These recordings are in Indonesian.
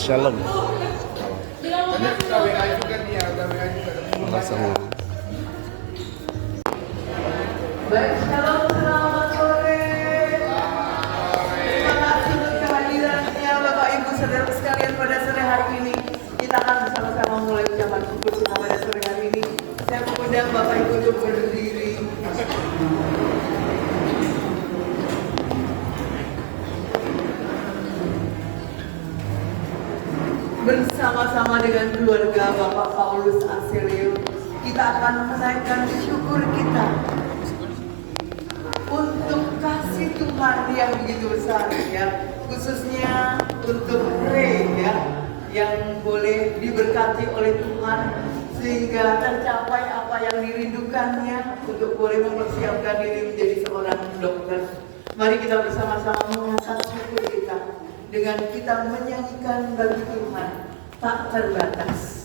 Shalom. Sama. Baik, shalom, selamat sore. Terima kasih untuk kehadirannya Bapak Ibu Saudara sekalian pada sore hari ini. Kita akan bersama-sama mulai ucapan syukur kita pada sore hari ini. Saya mengundang Bapak Ibu untuk berdiri. Bersama-sama dengan keluarga Bapak Paulus Aselio, kita akan menaikkan syukur kita untuk kasih Tuhan yang begitu besar, ya, khususnya untuk Ray, ya, yang boleh diberkati oleh Tuhan sehingga tercapai apa yang dirindukannya untuk boleh mempersiapkan diri menjadi seorang dokter. Mari kita bersama-sama mengangkat syukur kita dengan kita menyanyikan bagi Tuhan tak terbatas.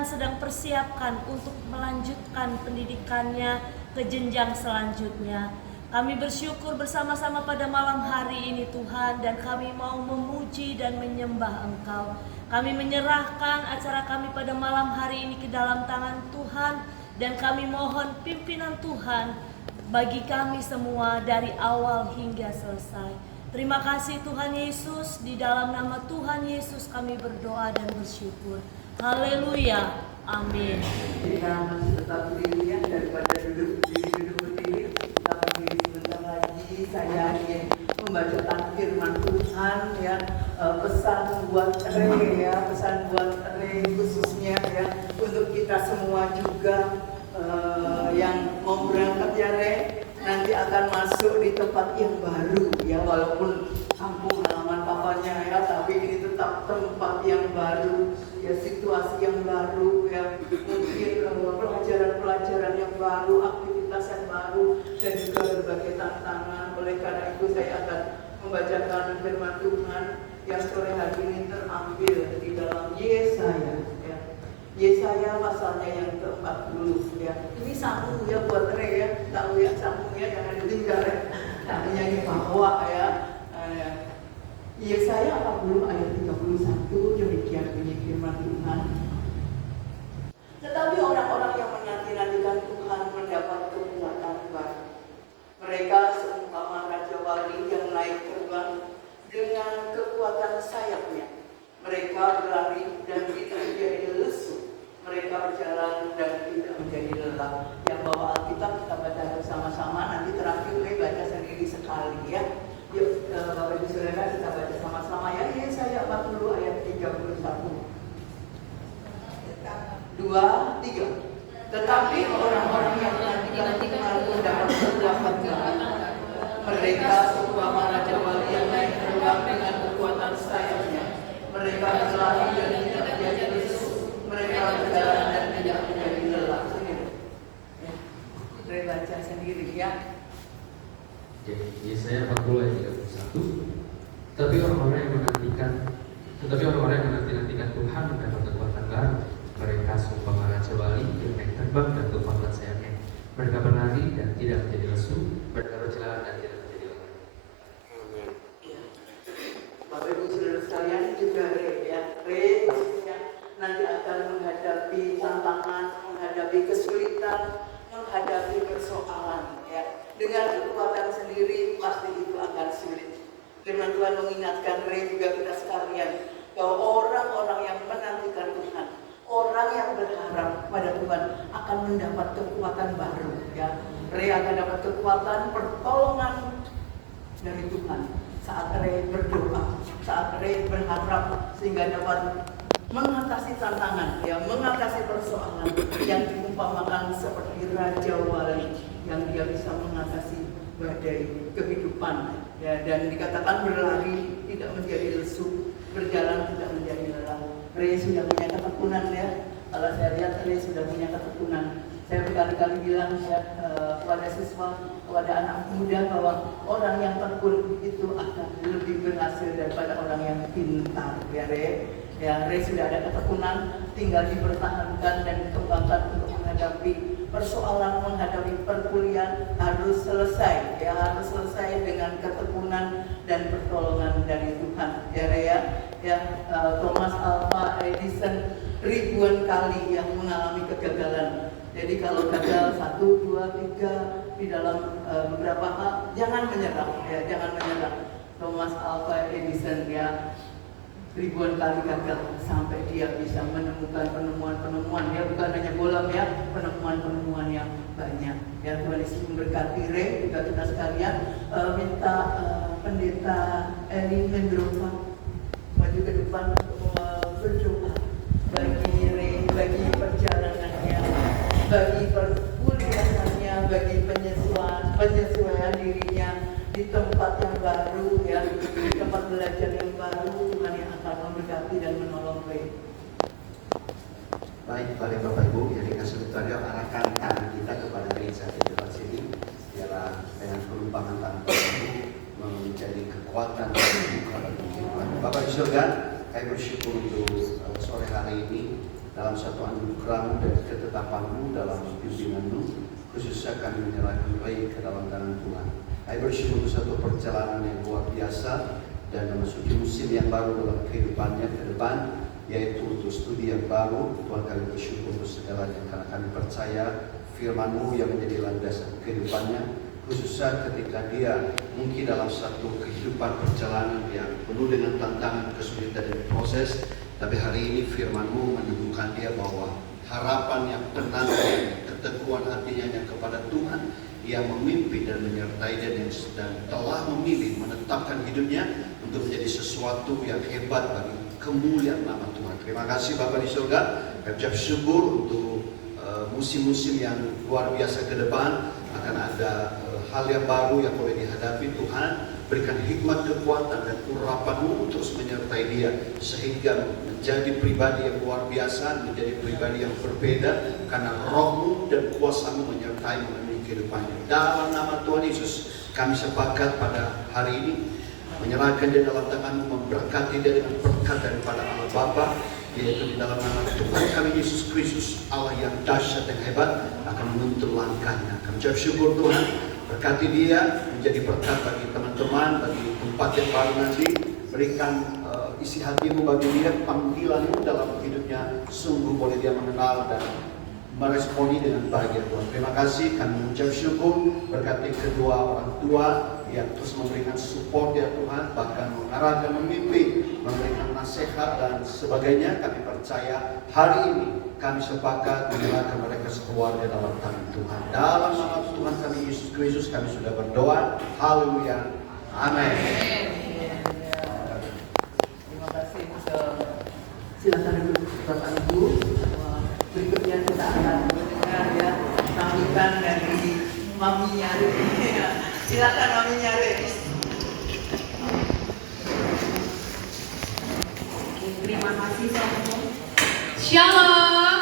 Tuhan sedang persiapkan untuk melanjutkan pendidikannya ke jenjang selanjutnya. Kami bersyukur bersama-sama pada malam hari ini Tuhan, dan kami mau memuji dan menyembah Engkau. Kami menyerahkan acara kami pada malam hari ini ke dalam tangan Tuhan, dan kami mohon pimpinan Tuhan bagi kami semua dari awal hingga selesai. Terima kasih Tuhan Yesus, di dalam nama Tuhan Yesus kami berdoa dan bersyukur. Haleluya, amin. Kita masih tetap berdiri ya, daripada duduk berdiri, kita berdiri sebentar lagi. Saya ingin membacakan firman Tuhan ya, pesan buat Re khususnya ya, untuk kita semua juga yang mau berangkat ya Re, nanti akan masuk di tempat yang baru ya, walaupun kampung halaman papanya ya, tapi ini tetap tempat yang baru ya, situasi yang baru ya, mungkin pelajaran-pelajaran yang baru, aktivitas yang baru, dan juga berbagai tantangan. Oleh karena itu saya akan membacakan firman Tuhan yang sore hari ini terambil di dalam Yesaya ya. Yesaya pasalnya yang ke-40 ya. Ini samu ya buat Re ya, tahu ya samunya jangan ditinggal ya. Samunya dibawa ya. Yesaya 40 ayat 31, demikian bunyi firman Tuhan. Tetapi orang-orang yang menanti-nantikan Tuhan mendapat kekuatan baru. Mereka seumpama raja wali yang naik terbang dengan kekuatan sayapnya. Mereka berlari dan tidak menjadi lesu. Mereka berjalan dan tidak menjadi lelah. Yang bawa Alkitab kita baca bersama-sama. Nanti terakhir saya baca sendiri sekali ya. Yuk Bapak Ibu Saudara, kita baca sama-sama ya. Yesaya 40 ayat 31. 2, 3. Tetapi orang-orang yang menantikan Tuhan mendapat kekuatan baru. Mereka seumpama raja wali yang naik terbang dengan kekuatan sayapnya. Mereka berlari dan tidak menjadi lesu. Mereka berjalan dan tidak menjadi lelah. Saya baca sendiri ya. Yesaya 40 ayat 31. Tetapi orang-orang yang menantikan Tuhan mendapat kekuatan baru. Mereka seumpama raja wali yang naik terbang dan kekuatan sayapnya. Mereka berlari dan tidak menjadi lesu. Mereka berjalan dan tidak menjadi lelah. Bapak Ibu Saudara sekalian, juga Re nanti akan menghadapi tantangan, menghadapi kesulitan, menghadapi persoalan ya. Dengan kekuatan sendiri pasti itu akan sulit. Firman Tuhan mengingatkan Re juga kita sekalian bahwa orang-orang yang menantikan Tuhan, orang yang berharap pada Tuhan akan mendapat kekuatan baru ya. Re akan dapat kekuatan pertolongan dari Tuhan saat Re berdoa, saat Re berharap, sehingga dapat mengatasi tantangan ya, mengatasi persoalan yang diumpamakan seperti raja wali yang dia bisa mengatasi badai kehidupan ya, dan dikatakan berlari tidak menjadi lesu, berjalan tidak menjadi lelah. Re sudah punya ketekunan ya. Kalau saya lihat Re sudah punya ketekunan. Saya berkali-kali bilang ya kepada siswa, kepada anak muda, bahwa orang yang tekun itu akan lebih berhasil daripada orang yang pintar ya Re. Ya, Re sudah ada ketekunan, tinggal dipertahankan dan dikembangkan untuk menghadapi persoalan, menghadapi perkuliahan. Harus selesai ya, harus selesai dengan ketekunan dan pertolongan dari Tuhan ya Re ya. Thomas Alva Edison ribuan kali yang mengalami kegagalan. Jadi kalau gagal 1, 2, 3 di dalam beberapa hal, jangan menyerah ya, jangan menyerah. Thomas Alva Edison ya, ribuan kali gagal sampai dia bisa menemukan penemuan-penemuan ya, bukan hanya bolam ya, penemuan-penemuan yang banyak ya. Tuhan Yesus memberkati Re juga kita sekalian. Minta pendeta Eli Mendrova maju ke depan untuk berdoa bagi Re, bagi perjalanannya, bagi perkuliahannya, bagi penyesuaian dirinya di tempat yang baru ya, di tempat belajar yang baru. Tuhan yang akan memberkati dan menolong Re. Baik, Bapak Ibu, jadi kasih tadi arahkan tangan kita kepada gereja di depan sini, biarlah dengan pelumpangan tangan itu menjadi kekuatan bagi kehidupan. Bapak di surga, kami bersyukur untuk sore hari ini dalam satu anugerah dan ketetapan-Mu dalam pimpinan-Mu, khususnya kami menyerahkan Ray ke dalam tangan Tuhan. Kami bersyukur satu perjalanan yang luar biasa dan memasuki musim yang baru dalam kehidupannya ke depan, yaitu untuk studi yang baru. Tuhan, kami bersyukur untuk segalanya karena kami percaya firman-Mu yang menjadi landasan kehidupannya, khususnya ketika dia mungkin dalam satu kehidupan perjalanan yang penuh dengan tantangan, kesulitan dan proses, tapi hari ini firman-Mu menemukan dia bahwa harapan yang tenang, keteguhan hatinya yang kepada Tuhan yang memimpin dan menyertai dia dan telah memilih menetapkan hidupnya untuk menjadi sesuatu yang hebat bagi kemuliaan nama Tuhan. Terima kasih Bapak di surga. Kami ucap syukur untuk musim-musim yang luar biasa ke depan. Akan ada hal yang baru yang boleh dihadapi. Tuhan, berikan hikmat, kekuatan dan urapan-Mu terus menyertai dia sehingga menjadi pribadi yang luar biasa, menjadi pribadi yang berbeda karena Roh-Mu dan kuasa-Mu menyertai memenuhi kehidupannya. Dalam nama Tuhan Yesus kami sepakat pada hari ini menyerahkan dia dalam tangan-Mu, memberkati dia dengan berkat daripada Allah Bapa, yaitu di dalam nama Tuhan kami Yesus Kristus, Allah yang dahsyat dan hebat akan menuntun langkahnya. Kami ucap syukur Tuhan, berkati dia menjadi berkat bagi teman-teman, bagi tempat yang baru nanti. Berikan isi hati-Mu bagi dia, panggilan-Mu dalam hidupnya sungguh boleh dia mengenal dan meresponi dengan bahagia Tuhan. Terima kasih, kami mengucap syukur, berkati kedua orang tua yang terus memberikan support ya Tuhan, bahkan mengarahkan, memimpin, memberikan nasihat dan sebagainya. Kami percaya hari ini kami sepakat menyerahkan mereka sekeluarga dalam tangan Tuhan. Dalam nama Tuhan kami Yesus Kristus kami sudah berdoa. Haleluya. Amin. Terima kasih. Silakan duduk Bapak Ibu. Berikutnya kita akan mendengar ya sambutan dari Mami Nyari. Silakan Mami Nyari. Terima kasih semua. Shalom.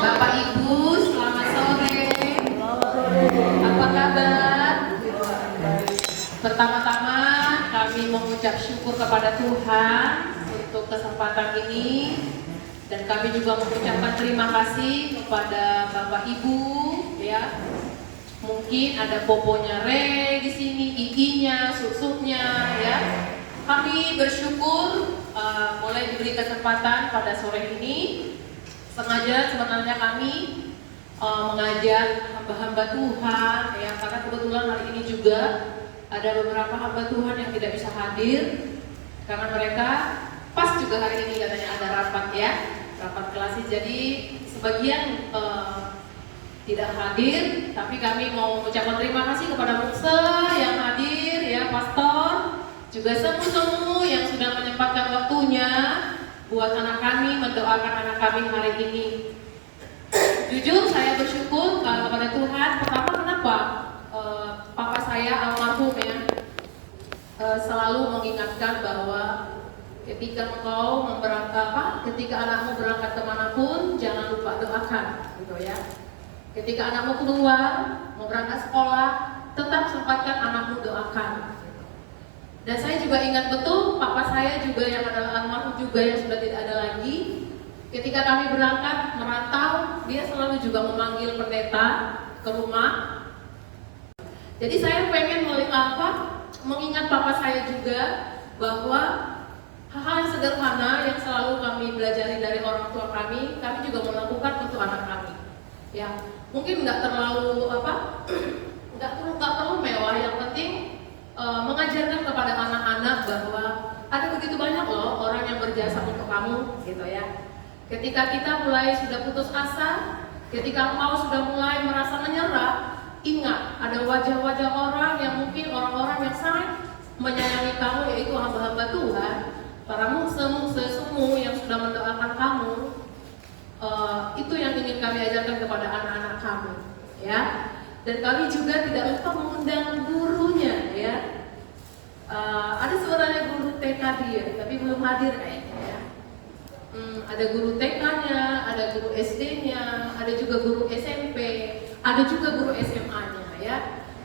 Bapak Ibu, selamat sore. Apa kabar? Pertama-tama kami mengucap syukur kepada Tuhan untuk kesempatan ini. Dan kami juga mengucapkan terima kasih kepada Bapak Ibu, ya. Mungkin ada poponya Re di sini, iinya, susuknya, ya. Kami bersyukur mulai diberi kesempatan pada sore ini. Sengaja sebenarnya kami mengajar hamba-hamba Tuhan, ya, karena kebetulan hari ini juga ada beberapa hamba Tuhan yang tidak bisa hadir karena mereka pas juga hari ini katanya ada rapat, ya, rapat kelas. Jadi sebagian tidak hadir, tapi kami mau mengucapkan terima kasih kepada Mukse yang hadir, ya, Pastor, juga semua yang sudah menyempatkan waktunya buat anak kami, mendoakan anak kami hari ini. Jujur saya bersyukur kepada Tuhan. Pertama, kenapa? Papa saya almarhum, ya, selalu mengingatkan bahwa ketika ketika anakmu berangkat kemanapun, jangan lupa doakan, gitu ya. Ketika anakmu keluar, mau berangkat sekolah, tetap sempatkan anakmu doakan. Dan saya juga ingat betul, papa saya juga yang adalah almarhum juga yang sudah tidak ada lagi. Ketika kami berangkat merantau, dia selalu juga memanggil pendeta ke rumah. Jadi saya pengen mengingat papa saya juga bahwa hal-hal sederhana yang selalu kami pelajari dari orang tua kami juga melakukan untuk anak kami. Ya, mungkin nggak terlalu nggak perlu mewah, yang penting mengajarkan kepada anak-anak bahwa ada begitu banyak loh orang yang berjasa untuk kamu, gitu ya. Ketika kita mulai sudah putus asa, ketika engkau sudah mulai merasa menyerah, ingat ada wajah-wajah orang yang mungkin orang-orang yang sangat menyayangi kamu, yaitu hamba-hamba Tuhan, para mukse-mukse semua yang sudah mendoakan kamu. Itu yang ingin kami ajarkan kepada anak-anak kami, ya. Dan kami juga tidak lupa mengundang gurunya, ya. Ada sebenarnya guru TK dia, tapi belum hadir kayaknya, ya. Ada guru TK-nya, ada guru SD-nya, ada juga guru SMP, ada juga guru SMA-nya, ya.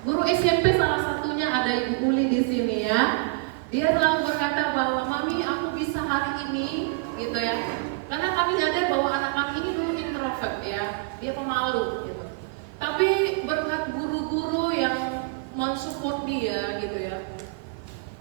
Guru SMP salah satunya ada Ibu Uli di sini, ya. Dia selalu berkata bahwa, "Mami, aku bisa hari ini," gitu ya, Karena kami sadar bahwa anak kami ini dulu introvert ya, dia pemalu gitu. Tapi berkat guru-guru yang mensupport dia gitu ya,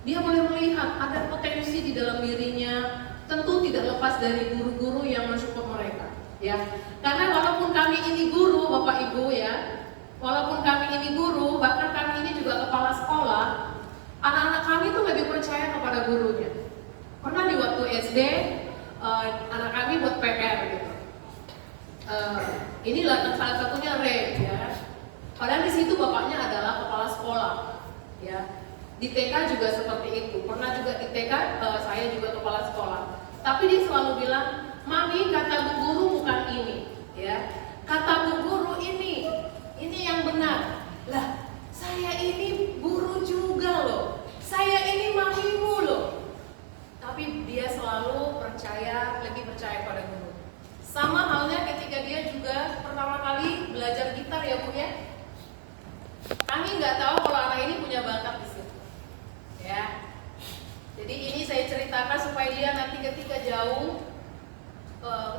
dia boleh melihat ada potensi di dalam dirinya. Tentu tidak lepas dari guru-guru yang mensupport mereka ya. Karena walaupun kami ini guru Bapak Ibu ya, walaupun kami ini guru, bahkan kami ini juga kepala sekolah, anak-anak kami tuh lebih percaya kepada gurunya. Pernah di waktu SD, anak kami buat PR gitu. Inilah salah satunya Ray ya. Padahal di situ bapaknya adalah kepala sekolah ya. Di TK juga seperti itu. Pernah juga di TK saya juga kepala sekolah. Tapi dia selalu bilang, "Mami, kata Bu Guru bukan ini." Ya. Kata Bu Guru ini yang benar. Lah, saya ini guru juga loh. Saya ini mamimu loh. Tapi dia selalu lebih percaya pada guru. Sama halnya ketika dia juga pertama kali belajar gitar ya Bu ya. Kami nggak tahu kalau anak ini punya bakat di situ. Ya. Jadi ini saya ceritakan supaya dia nanti ketika jauh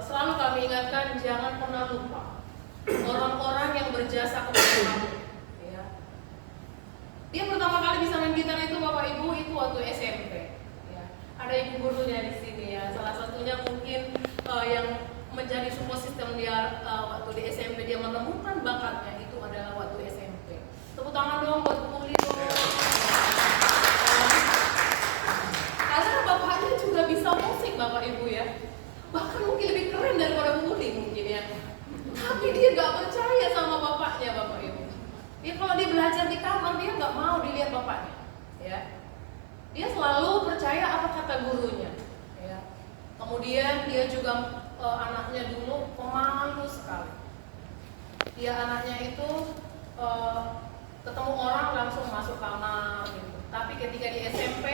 selalu kami ingatkan jangan pernah lupa orang-orang yang berjasa kepada kamu. Ya. Dia pertama kali bisa main gitar itu Bapak Ibu itu waktu SMP. Ya. Ada ibu gurunya di sini ya. Salah satunya mungkin yang menjadi support system dia waktu di SMP dia menemukan bakatnya itu adalah waktu SMP. Tepuk tangan dong buat Bu Uli dong. Karena bapaknya juga bisa musik Bapak Ibu ya. Bahkan mungkin lebih keren daripada Bu Uli mungkin ya. Tapi dia gak percaya sama bapaknya Bapak Ibu. Dia kalau dia belajar di kamar dia gak mau dilihat bapaknya. Ya. Dia selalu percaya apa kata gurunya. Ya. Kemudian dia juga anaknya dulu pemalu sekali. Dia anaknya itu ketemu orang langsung masuk kamar gitu. Tapi ketika di SMP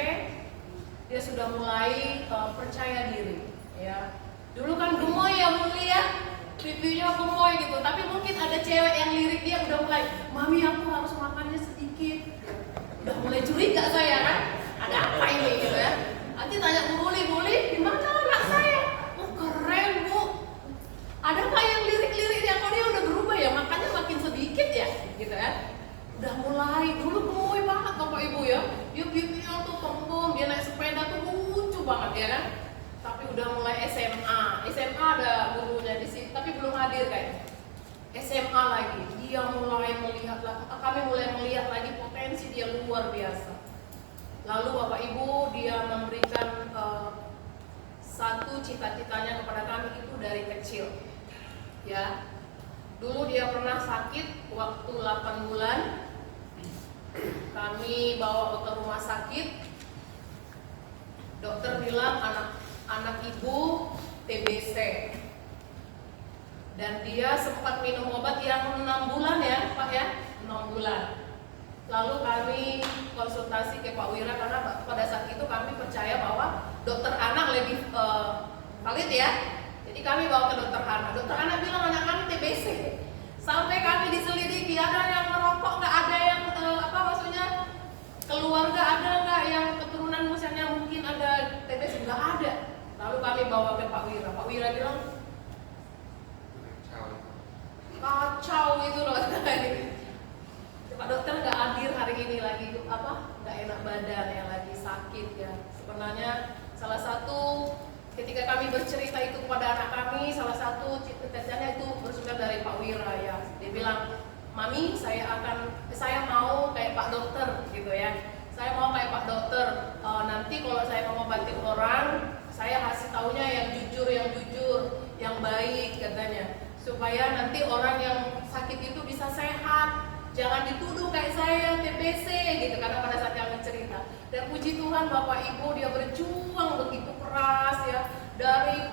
dia sudah mulai percaya diri ya. Dulu kan gemoy ya Muli ya, pipinya gemoy gitu. Tapi mungkin ada cewek yang lirik dia udah mulai, "Mami aku harus makannya sedikit." Udah mulai curiga saya kan, ada apa ini gitu ya. Nanti tanya Bu Muli, "Gimana anak saya?" "Oh keren Bu." Ada nggak yang lirik-lirik dia kok dia udah berubah ya, makanya makin sedikit ya gitu ya. Udah mulai, dulu gemoy banget Bapak Ibu ya. Dia pipinya tuh kembung, dia naik sepeda tuh lucu banget ya kan. Tapi udah mulai SMA ada gurunya di sini, tapi belum hadir kayaknya. SMA lagi, dia mulai melihat, kami mulai melihat lagi potensi dia luar biasa. Lalu Bapak Ibu dia memberikan satu cita-citanya kepada kami itu dari kecil. Ya, dulu dia pernah sakit waktu 8 bulan. Kami bawa ke rumah sakit. Dokter bilang anak ibu TBC. Dan dia sempat minum obat yang 6 bulan ya Pak ya, 6 bulan. Lalu kami konsultasi ke Pak Wira karena pada saat itu kami percaya bahwa dokter anak lebih valid ya. Jadi kami bawa ke dokter anak. Dokter anak bilang anak kami TBC. Sampai kami diselidiki ada yang merokok, nggak ada yang keluarga ada nggak yang keturunan misalnya mungkin ada TBC, nggak ada. Lalu kami bawa ke Pak Wira. Pak Wira bilang kacau itu loh. Pak dokter nggak hadir hari ini lagi nggak enak badan yang lagi sakit ya. Sebenarnya salah satu ketika kami bercerita itu kepada anak kami, salah satu cita-citanya itu bersumber dari Pak Wira ya. Dia bilang, "Mami, saya mau kayak Pak dokter gitu ya. Saya mau kayak Pak dokter. Nanti kalau saya mau ngobatin orang, saya kasih taunya yang jujur, yang baik katanya. Supaya nanti orang yang sakit itu bisa sehat. Jangan dituduh kayak saya TBC gitu." Karena pada saat kami cerita. Dan puji Tuhan Bapak Ibu dia berjuang begitu keras ya. Dari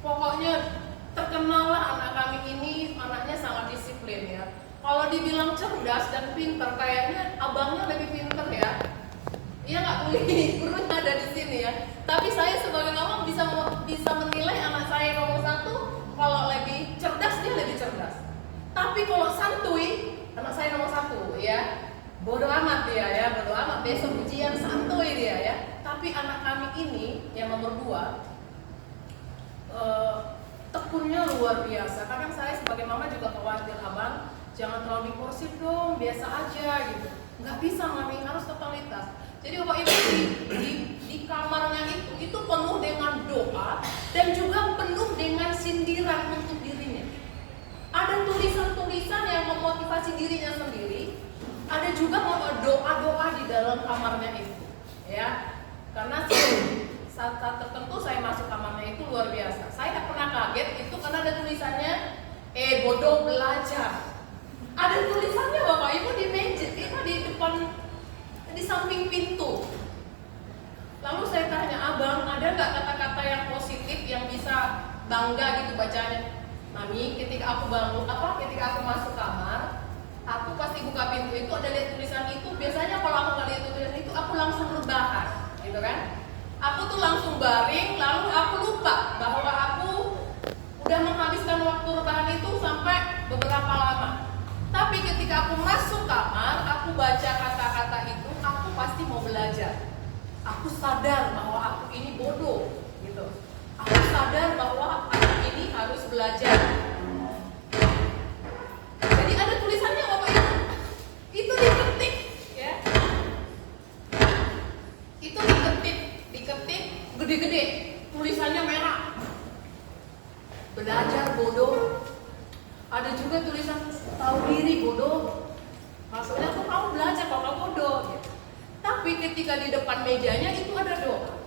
pokoknya terkenal lah anak kami ini anaknya sangat disiplin ya. Kalau dibilang cerdas dan pintar, kayaknya abangnya lebih pintar ya. Iya nggak boleh, gurunya ada di sini ya. Tapi saya sebagai mama bisa menilai anak saya nomor 1 kalau lebih cerdas dia lebih cerdas. Tapi kalau santuy, anak saya nomor 1 ya. Bodoh amat dia ya, bodoh amat besok ujian santuy dia ya. Tapi anak kami ini yang nomor 2 tekunnya luar biasa. Kadang saya sebagai mama juga khawatir, abang jangan terlalu diporsir dong, biasa aja gitu. Nggak bisa mami, harus totalitas. Jadi Bapak Ibu di kamarnya itu penuh dengan doa dan juga penuh dengan sindiran untuk dirinya. Ada tulisan-tulisan yang memotivasi dirinya sendiri, ada juga doa-doa di dalam kamarnya itu, ya. Karena saat tertentu saya masuk kamarnya itu luar biasa. Saya pernah kaget itu karena ada tulisannya, bodoh belajar. Ada tulisannya Bapak Ibu di meja, itu di depan, di samping pintu. Lalu saya tanya, abang ada nggak kata-kata yang positif yang bisa bangga gitu bacanya? Mami, ketika aku ketika aku masuk kamar, aku pasti buka pintu itu ada lihat tulisan itu. Biasanya kalau aku nggak lihat tulisan itu, aku langsung rebahan, gitu kan? Aku tuh langsung baring, lalu aku lupa bahwa aku udah menghabiskan waktu rebahan itu sampai beberapa lama. Tapi ketika aku masuk kamar, aku baca kata-kata itu, aku pasti mau belajar. Aku sadar bahwa aku ini bodoh, gitu. Aku sadar bahwa aku ini harus belajar. Jadi ada tulisannya Bapak Ibu. Itu diketik, ya. Itu diketik gede-gede. Tulisannya merah. Belajar bodoh. Ada juga tulisan tahu diri bodoh. Maksudnya aku mau belajar kalau bodoh, gitu. Tapi ketika di depan mejanya itu ada doa.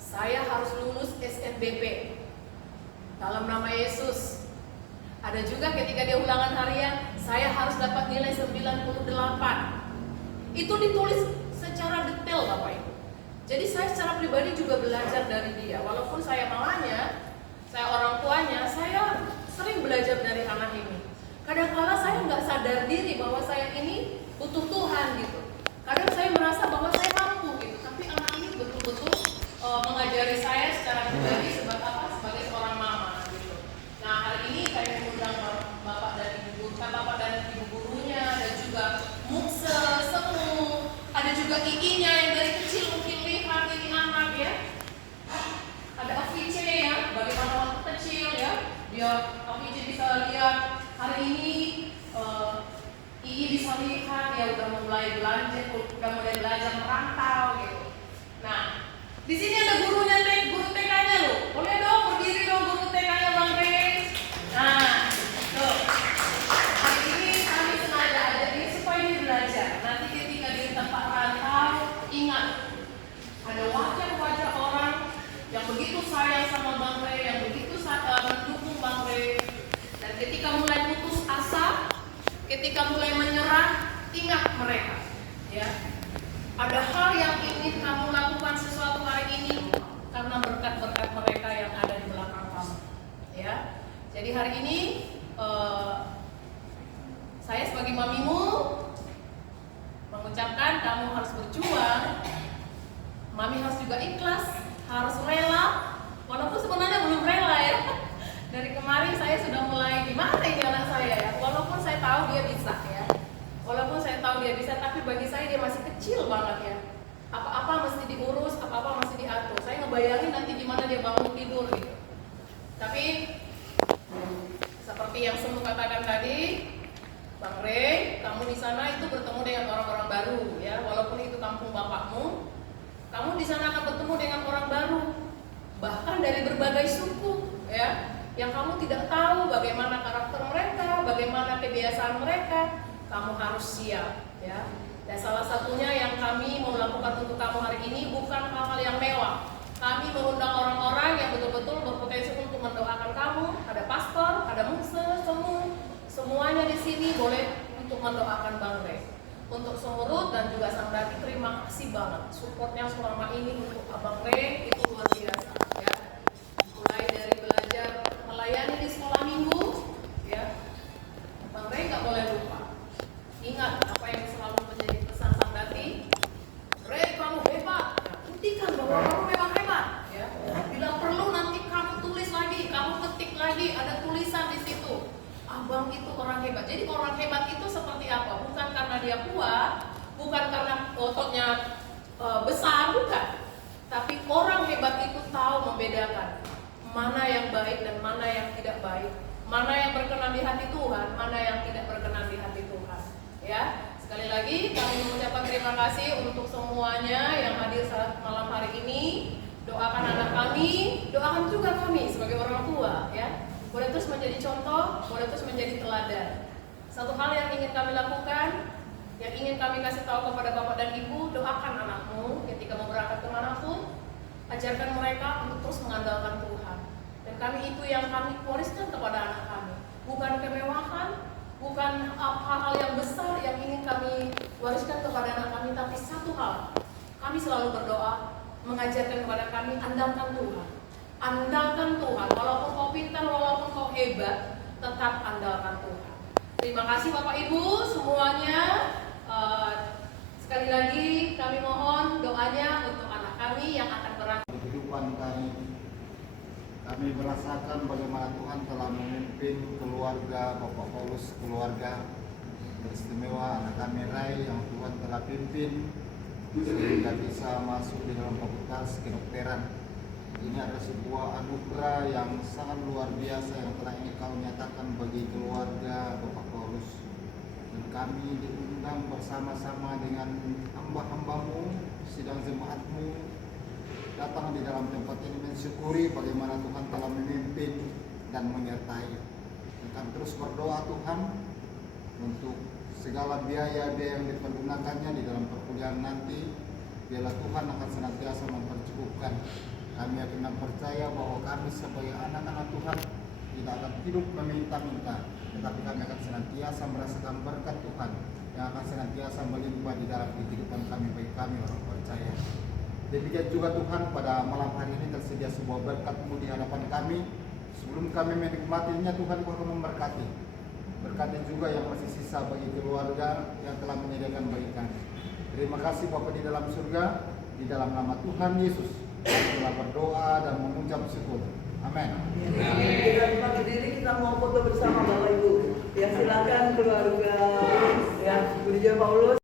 Saya harus lulus SNBP dalam nama Yesus. Ada juga ketika dia ulangan harian, saya harus dapat nilai 98. Itu ditulis secara detail Bapak Ibu. Jadi saya secara pribadi juga belajar dari dia. Walaupun saya mamanya, saya orang tuanya, saya sering belajar dari anak ini. Kadang-kala saya nggak sadar diri bahwa saya ini butuh Tuhan gitu. Kadang saya merasa bahwa saya mampu gitu, tapi anak ini betul-betul mengajari saya secara pribadi sebagai seorang mama gitu. Nah hari ini saya mengundang bapak dan ibu gurunya, dan juga mukse, semu, ada juga iinya yang dari kecil mungkin lihat ini anak ya. Ada Afice ya, bagaimana waktu kecil ya, dia Afice bisa lihat hari ini. Ii bisa lihat dia udah mulai belajar merantau gitu. Nah, di sini ada guru TK-nya loh. Boleh dong berdiri dong guru TK-nya Bang Grace. Nah, tuh. Hari ini kami sengaja ada ini supaya dia belajar. Nanti ketika di tempat rantau, ingat ada wajah-wajah orang yang begitu sayang sama Bang Grace, yang begitu mendukung Bang Grace. Dan ketika mulai putus asa, ketika mulai menyerah, ingat mereka, ya. Ada hal yang ingin kamu lakukan sesuatu hari ini karena berkat-berkat mereka yang ada di belakang kamu, ya. Jadi hari ini saya sebagai mamimu mengucapkan kamu harus berjuang, mami harus juga ikhlas, harus rela, walaupun sebenarnya belum rela ya. Dari kemarin saya sudah mulai gimana ini anak saya ya, walaupun saya tahu dia bisa ya, walaupun saya tahu dia bisa, tapi bagi saya dia masih kecil banget ya. Apa-apa mesti diurus, apa-apa mesti diatur. Saya ngebayangin nanti gimana dia bangun tidur gitu. Tapi seperti yang Semu katakan tadi, Bang Rey, kamu di sana itu bertemu dengan orang-orang baru ya, walaupun itu kampung bapakmu, kamu di sana akan bertemu dengan orang baru, bahkan dari berbagai suku ya. Yang kamu tidak tahu bagaimana karakter mereka, bagaimana kebiasaan mereka, kamu harus siap ya. Dan salah satunya yang kami mau lakukan untuk kamu hari ini bukan hal-hal yang mewah. Kami mengundang orang-orang yang betul-betul berpotensi untuk mendoakan kamu. Ada pastor, ada mukse, semuanya di sini boleh untuk mendoakan Bang Rey. Untuk Semurut dan juga Sang Dati, terima kasih banget supportnya selama ini untuk Abang Rey itu luar biasa ya. Mulai dari belajar melayani di sekolah minggu ya, Bang Rey nggak boleh lupa. Ingat apa yang selalu menjadi pesan Sang Dati, Rey kamu hebat ya, buktikan bahwa kamu memang hebat ya. Bila perlu nanti kamu tulis lagi, kamu ketik lagi, ada tulisan di situ, Abang itu orang hebat. Jadi orang hebat itu seperti apa? Bukan karena dia kuat, bukan karena ototnya besar, bukan. Tapi orang hebat itu tahu membedakan mana mana yang berkenan di hati Tuhan, mana yang tidak berkenan di hati Tuhan. Ya, sekali lagi kami mengucapkan terima kasih untuk semuanya yang hadir saat malam hari ini. Doakan anak kami, doakan juga kami sebagai orang tua, ya. Boleh terus menjadi contoh, boleh terus menjadi teladan. Satu hal yang ingin kami lakukan, yang ingin kami kasih tahu kepada Bapak dan Ibu, doakan anakmu ketika mau berangkat kemanapun, ajarkan mereka untuk terus mengandalkan Tuhan. Dan kami itu yang kami wariskan kepada anak kami, bukan kemewahan, bukan hal-hal yang besar yang ingin kami wariskan kepada anak kami, tapi satu hal, kami selalu berdoa, mengajarkan kepada kami, andalkan Tuhan. Andalkan Tuhan, walaupun kau pintar, walaupun kau hebat, tetap andalkan Tuhan. Terima kasih Bapak Ibu semuanya. Sekali lagi kami mohon doanya untuk anak kami yang akan berangkat. Kehidupan kami merasakan bagaimana Tuhan telah memimpin keluarga Bapak Paulus, keluarga beristimewa anak kami Rai yang Tuhan telah pimpin sehingga bisa masuk di dalam fakultas kedokteran. Ini adalah sebuah anugerah yang sangat luar biasa yang telah ini kau nyatakan bagi keluarga Bapak Paulus. Dan kami diundang bersama-sama dengan hamba-hambamu, sidang jemaatmu, datang di dalam tempat ini mensyukuri bagaimana Tuhan telah memimpin dan menyertai. Dan kami terus berdoa Tuhan untuk segala biaya yang dipergunakannya di dalam perkuliahan nanti, biarlah Tuhan akan senantiasa mempercukupkan. Kami akan percaya bahwa kami sebagai anak-anak Tuhan tidak akan hidup meminta-minta, tetapi kami akan senantiasa merasakan berkat Tuhan yang akan senantiasa melimpah di dalam kehidupan kami, bagi kami orang percaya. Demikian juga Tuhan, pada malam hari ini tersedia sebuah berkat-Mu di hadapan kami. Sebelum kami menikmatinya, Tuhan Kau akan memberkati. Berkati juga yang masih sisa bagi keluarga yang telah menyediakan bagi kami. Terima kasih Bapa di dalam surga, di dalam nama Tuhan Yesus kami telah berdoa dan mengucap syukur. Amin. Kita berdiri, kita mau foto bersama Bapak Ibu. Ya silakan keluarga ya Gereja Paulus.